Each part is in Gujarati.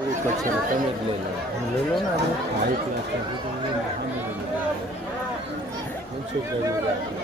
તમે જ લઈ લો ને આપણે હાઈ ક્લાસ શું કર્યું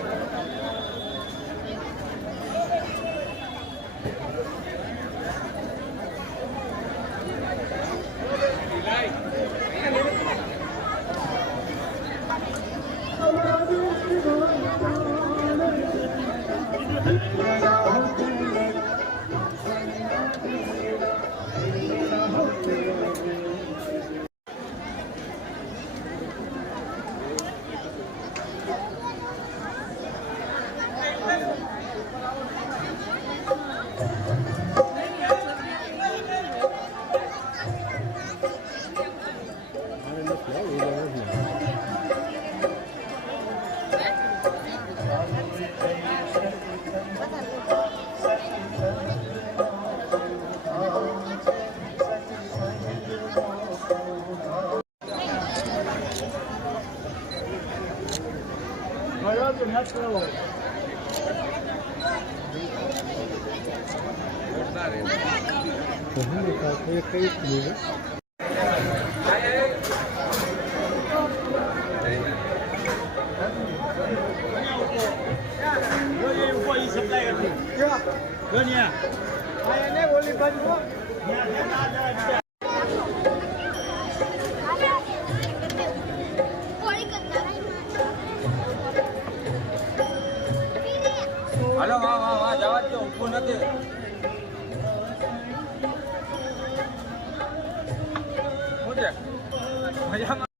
હાલો વાહ વાહ વાહ જવા દો ઊભું નથી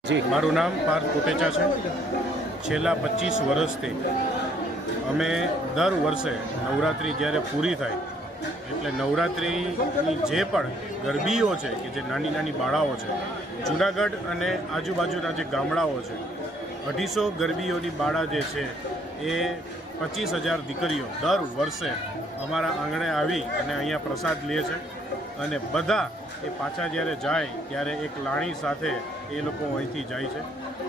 જી મારું નામ પાર્થ કોટેચા છે. છેલ્લા 25 વર્ષથી અમે દર વર્ષે નવરાત્રિ જ્યારે પૂરી થાય એટલે નવરાત્રિની જે પણ ગરબીઓ છે કે જે નાની નાની બાળાઓ છે, જૂનાગઢ અને આજુબાજુના જે ગામડાઓ છે, 250 ગરબીઓની બાળા જે છે એ 25,000 દીકરીઓ દર વર્ષે અમારા આંગણે આવી અને અહીંયા પ્રસાદ લે છે અને બધા એ પાછા જ્યારે જાય ત્યારે એક લાણી સાથે એ લોકો અહીંથી જાય છે.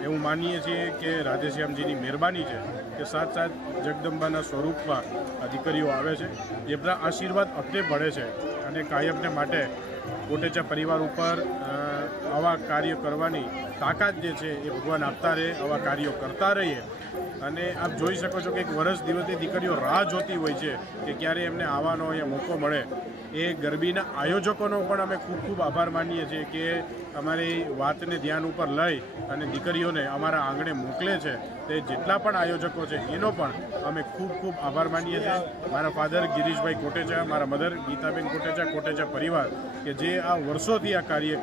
એવું માનીએ છીએ કે રાધેશ્યામજીની મહેરબાની છે કે સાથ સાથ જગદંબાના સ્વરૂપમાં આ દીકરીઓ આવે છે, જેમના આશીર્વાદ અમને મળે છે અને કાયમને માટે કોટેચા પરિવાર ઉપર આવા કાર્ય કરવાની તાકાત જે છે એ ભગવાન આપતા રહે, આવા કાર્યો કરતા રહીએ. અને આપ જોઈ શકો છો કે એક વર્ષ દિવસની દીકરીઓ રાહ જોતી હોય છે કે ક્યારે એમને આવવાનો અહીંયા મોકો મળે. એ ગરબીના આયોજકોનો પણ અમે ખૂબ ખૂબ આભાર માનીએ છીએ કે અમારી વાતને ધ્યાન ઉપર લઈ અને દીકરીઓને અમારા આંગણે મોકલે છે. તે જેટલા પણ આયોજકો છે એનો પણ અમે ખૂબ ખૂબ આભાર માનીએ છીએ. મારા ફાધર ગિરીશભાઈ કોટેચા, મારા મધર ગીતાબેન કોટેચા, કોટેચા પરિવાર કે જે આ વર્ષોથી આ કાર્ય